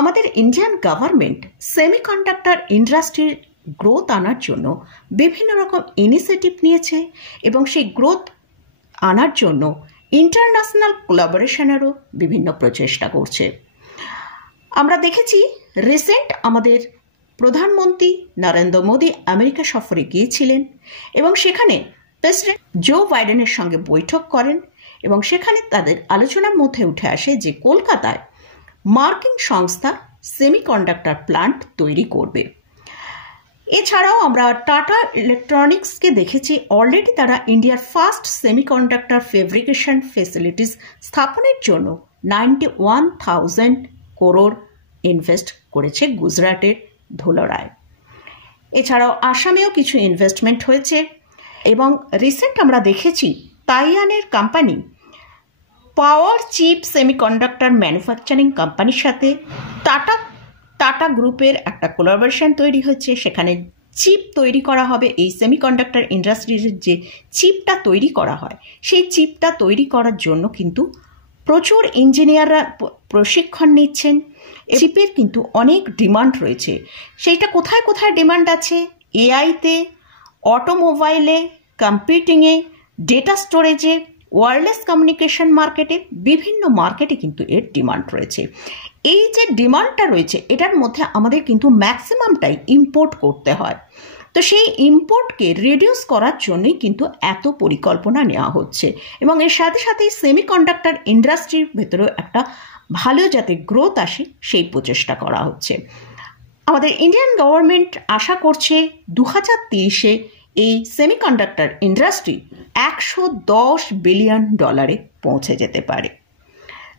আমাদের Indian government semiconductor ইন্ডাস্ট্রির growth আনার জন্য বিভিন্ন রকম ইনিশিয়েটিভ নিয়েছে এবং সেই গ্রোথ আনার জন্য ইন্টারন্যাশনাল কোলাবোরেশনেরও বিভিন্ন প্রচেষ্টা করছে। আমরা দেখেছি রিসেন্ট আমাদের প্রধানমন্ত্রী নরেন্দ্র মোদী আমেরিকা সফরে গিয়েছিলেন এবং সেখানে প্রেসিডেন্ট জো বাইডেনের সঙ্গে বৈঠক করেন এবং সেখানে তাদের আলোচনার মধ্যে উঠে আসে যে কলকাতায় মার্কিন সংস্থা সেমিকন্ডাক্টর প্ল্যান্ট তৈরি করবে। এছাড়াও আমরা টাটা ইলেকট্রনিক্সকে দেখেছি অলরেডি তারা ইন্ডিয়ার ফার্স্ট সেমিকন্ডাক্টর ফেব্রিকেশন ফেসিলিটিস স্থাপনের জন্য 91,000 করোড় ইনভেস্ট করেছে গুজরাটের ধুলরায়। এছাড়াও আসামেও কিছু ইনভেস্টমেন্ট হয়েছে এবং রিসেন্ট আমরা দেখেছি তাইওয়ানের কোম্পানি পাওয়ার চিপ সেমিকন্ডাক্টর ম্যানুফ্যাকচারিং কোম্পানির সাথে টাটা গ্রুপের একটা কোলাবোরেশন তৈরি হয়েছে। সেখানে চিপ তৈরি করা হবে। এই সেমিকন্ডাক্টর ইন্ডাস্ট্রির যে চিপটা তৈরি করা হয় সেই চিপটা তৈরি করার জন্য কিন্তু প্রচুর ইঞ্জিনিয়াররা প্রশিক্ষণ নিচ্ছেন। চিপের কিন্তু অনেক ডিমান্ড রয়েছে। সেইটা কোথায় কোথায় ডিমান্ড আছে? এআইতে, অটোমোবাইলে, কম্পিউটিংয়ে, ডেটা স্টোরেজে, ওয়্যারলেস কমিউনিকেশন মার্কেটে, বিভিন্ন মার্কেটে কিন্তু এর ডিমান্ড রয়েছে। এই যে ডিমান্ডটা রয়েছে এটার মধ্যে আমাদের কিন্তু ম্যাক্সিমামটাই ইম্পোর্ট করতে হয়। তো সেই ইম্পোর্টকে রিডিউস করার জন্যই কিন্তু এত পরিকল্পনা নেওয়া হচ্ছে এবং এর সাথে সাথে সেমিকন্ডাক্টর ইন্ডাস্ট্রির ভেতরেও একটা ভালো যাতে গ্রোথ আসে সেই প্রচেষ্টা করা হচ্ছে। আমাদের ইন্ডিয়ান গভর্নমেন্ট আশা করছে 2030-এ এই সেমিকন্ডাক্টর ইন্ডাস্ট্রি $110 বিলিয়ন পৌঁছে যেতে পারে।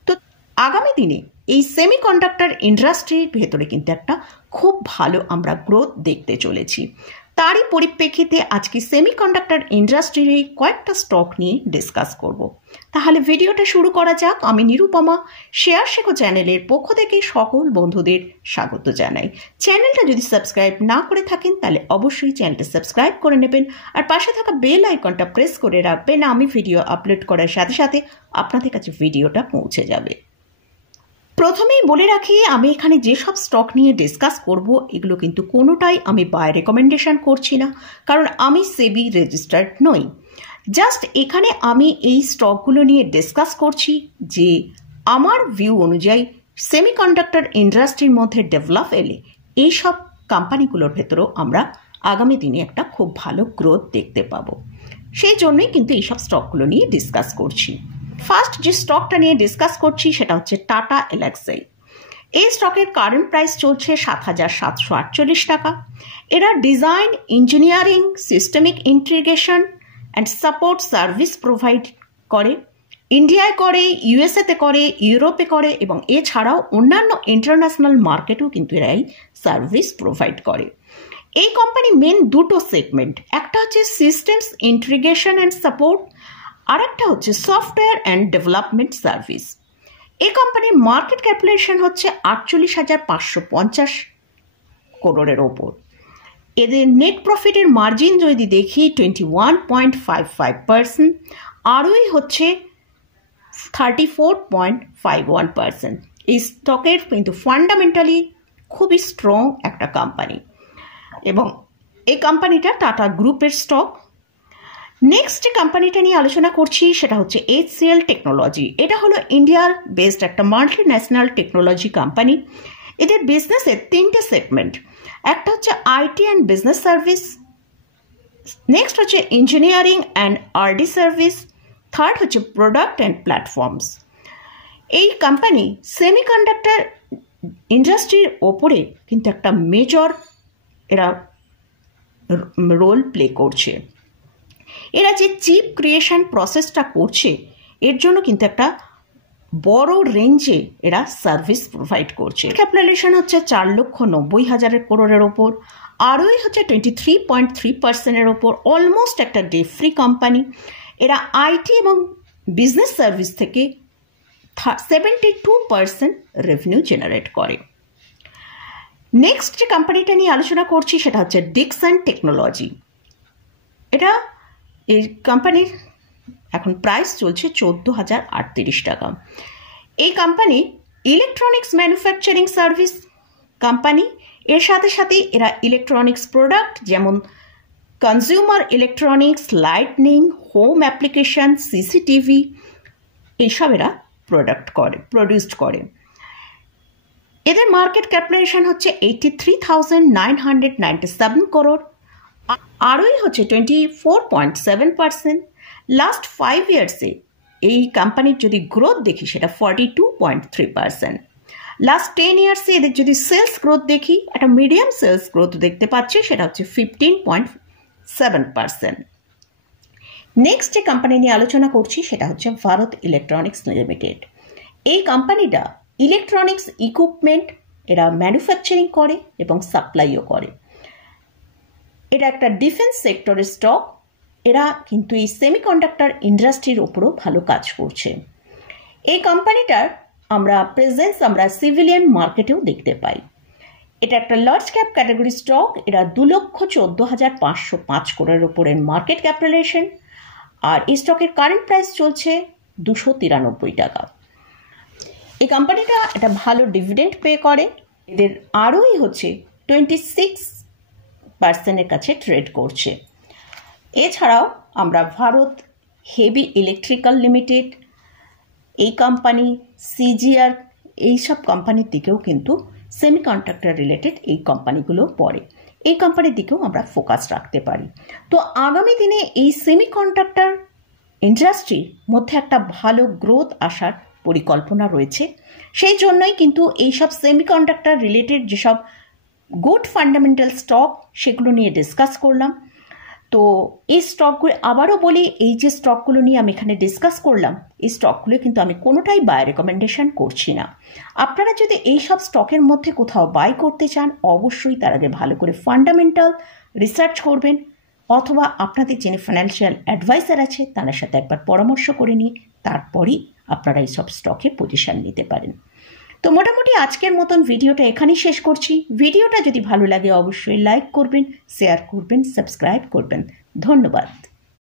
তো আগামী দিনে এই সেমিকন্ডাক্টর ইন্ডাস্ট্রির ভেতরে কিন্তু একটা খুব ভালো আমরা গ্রোথ দেখতে চলেছি। তারই পরিপ্রেক্ষিতে আজকে সেমিকন্ডাক্টর ইন্ডাস্ট্রির এই কয়েকটা স্টক নিয়ে ডিসকাস করব। তাহলে ভিডিওটা শুরু করা যাক। আমি নিরুপমা শেয়ার শেখো চ্যানেলের পক্ষ থেকে সকল বন্ধুদের স্বাগত জানাই। চ্যানেলটা যদি সাবস্ক্রাইব না করে থাকেন তাহলে অবশ্যই চ্যানেলটা সাবস্ক্রাইব করে নেবেন আর পাশে থাকা বেল আইকনটা প্রেস করে রাখবেন। আমি ভিডিও আপলোড করার সাথে সাথে আপনাদের কাছে ভিডিওটা পৌঁছে যাবে। প্রথমেই বলে রাখি আমি এখানে যেসব স্টক নিয়ে ডিসকাস করব এগুলো কিন্তু কোনোটাই আমি বাই রেকমেন্ডেশন করছি না, কারণ আমি সেবি রেজিস্টার্ড নই। জাস্ট এখানে আমি এই স্টকগুলো নিয়ে ডিসকাস করছি যে আমার ভিউ অনুযায়ী সেমিকন্ডাক্টর ইন্ডাস্ট্রির মধ্যে ডেভেলপ এলে এইসব কোম্পানিগুলোর ভেতরেও আমরা আগামী দিনে একটা খুব ভালো গ্রোথ দেখতে পাবো। সেই জন্যই কিন্তু এইসব স্টকগুলো নিয়ে ডিসকাস করছি। ফার্স্ট যে স্টকটা নিয়ে ডিসকাস করছি সেটা হচ্ছে টাটা এলএক্সআই। এই স্টকের কারেন্ট প্রাইস চলছে 7,748 টাকা। এরা design, engineering, systemic integration and support service provide করে। ইন্ডিয়ায় করে, ইউএসএতে করে, ইউরোপে করে এবং এছাড়াও অন্যান্য ইন্টারন্যাশনাল মার্কেটেও কিন্তু এরা এই সার্ভিস প্রোভাইড করে। এই কোম্পানি মেন দুটো সেগমেন্ট, একটা হচ্ছে সিস্টেমস ইন্টিগ্রেশন অ্যান্ড সাপোর্ট, আর একটা হচ্ছে সফটওয়্যার অ্যান্ড ডেভেলপমেন্ট সার্ভিস। এই কোম্পানির মার্কেট ক্যাপিটালাইজেশন হচ্ছে 48,550 করোড়ের ওপর। এদের নেট প্রফিটের মার্জিন যদি দেখি 21.55%, আরওই হচ্ছে 34.51%। এই স্টকের কিন্তু ফান্ডামেন্টালি খুবই স্ট্রং একটা কোম্পানি এবং এই কোম্পানিটা টাটা গ্রুপের স্টক। নেক্সট যে কোম্পানিটা নিয়ে আলোচনা করছি সেটা হচ্ছে HCL টেকনোলজি। এটা হলো ইন্ডিয়ার বেসড একটা মাল্টি ন্যাশনাল টেকনোলজি কোম্পানি। এদের বিজনেসের 3টে সেগমেন্ট, একটা হচ্ছে IT and business service, next হচ্ছে engineering and RD service, third হচ্ছে প্রোডাক্ট অ্যান্ড প্ল্যাটফর্মস। এই কোম্পানি সেমিকন্ডাক্টর ইন্ডাস্ট্রির ওপরে কিন্তু একটা মেজর এরা রোল প্লে করছে। এরা যে চিপ ক্রিয়েশন প্রসেসটা করছে এর জন্য কিন্তু একটা বড় রেঞ্জে এরা সার্ভিস প্রোভাইড করছে। ক্যাপিটালাইজেশন হচ্ছে 4,90,000 করোড়ের ওপর, আরওই হচ্ছে 23.3%-এর ওপর, অলমোস্ট একটা ডে ফ্রি কোম্পানি। এরা আইটি এবং বিজনেস সার্ভিস থেকে 72% রেভিনিউ জেনারেট করে। নেক্সট যে কোম্পানিটা নিয়ে আলোচনা করছি সেটা হচ্ছে ডিক্সন টেকনোলজি। এটা এই কোম্পানির এখন প্রাইস চলছে 14,038 টাকা। এই company electronics manufacturing service company. এর সাথে সাথে এরা ইলেকট্রনিক্স প্রোডাক্ট যেমন consumer electronics, lightning, home application, CCTV এইসব এরা প্রডিউসড করে। এদের মার্কেট ক্যাপিটালাইজেশন হচ্ছে 83,997 করোড়, আরই হচ্ছে 24.7%। লাস্ট 5 ইয়ার্সে এই কোম্পানির যদি গ্রোথ দেখি সেটা 42.3%। লাস্ট 10 ইয়ার্সে এদের যদি সেলস গ্রোথ দেখি, একটা মিডিয়াম সেলস গ্রোথ দেখতে পাচ্ছি, সেটা হচ্ছে 15.7%। নেক্সট যে কোম্পানি নিয়ে আলোচনা করছি সেটা হচ্ছে ভারত ইলেকট্রনিক্স লিমিটেড। এই কোম্পানিটা ইলেকট্রনিক্স ইকুইপমেন্ট এরা ম্যানুফ্যাকচারিং করে এবং সাপ্লাইও করে। এটা একটা ডিফেন্স সেক্টরের স্টক। এরা কিন্তু এই সেমিকন্ডাক্টর ইন্ডাস্ট্রির ওপরও ভালো কাজ করছে। এই কোম্পানিটার প্রেজেন্স আমরা সিভিলিয়ান মার্কেটেও দেখতে পাই। এটা একটা লার্জ ক্যাপ ক্যাটাগরি স্টক। এরা 2,14,505 করোড়ের ওপরের মার্কেট ক্যাপিটালাইজেশন, আর এই স্টকের কারেন্ট প্রাইস চলছে 293 টাকা। এই কোম্পানিটা একটা ভালো ডিভিডেন্ড পে করে। এদের আরওই হচ্ছে 26%-এর কাছে ট্রেড করছে। এছাড়াও আমরা ভারত হেভি ইলেকট্রিক্যাল লিমিটেড, এই কোম্পানি, সিজিআর, এইসব কোম্পানির দিকেও কিন্তু সেমিকন্ডাক্টর রিলেটেড এই কোম্পানিগুলো পড়ে। এই কোম্পানির দিকেও আমরা ফোকাস রাখতে পারি। তো আগামী দিনে এই সেমিকন্ডাক্টর ইন্ডাস্ট্রির মধ্যে একটা ভালো গ্রোথ আসার পরিকল্পনা রয়েছে। সেই জন্যই কিন্তু এইসব সেমিকন্ডাক্টর রিলেটেড যেসব গুড ফান্ডামেন্টাল স্টক সেগুলো নিয়ে ডিসকাস করলাম। তো এই স্টকগুলো আবারও বলি, এই যে স্টকগুলো নিয়ে আমি এখানে ডিসকাস করলাম, এই স্টকগুলো কিন্তু আমি কোনোটাই বাই রেকমেন্ডেশন করছি না। আপনারা যদি এই সব স্টকের মধ্যে কোথাও বাই করতে চান, অবশ্যই তার আগে ভালো করে ফান্ডামেন্টাল রিসার্চ করবেন, অথবা আপনাদের যিনি ফাইন্যান্সিয়াল অ্যাডভাইজার আছে তার সাথে একবার পরামর্শ করে নিয়ে তারপরই আপনারা এই সব স্টকে পজিশন নিতে পারেন। তো মোটামুটি আজকের মতন ভিডিওটা এখানেই শেষ করছি। ভিডিওটা যদি ভালো লাগে অবশ্যই লাইক করবেন, শেয়ার করবেন, সাবস্ক্রাইব করবেন। ধন্যবাদ।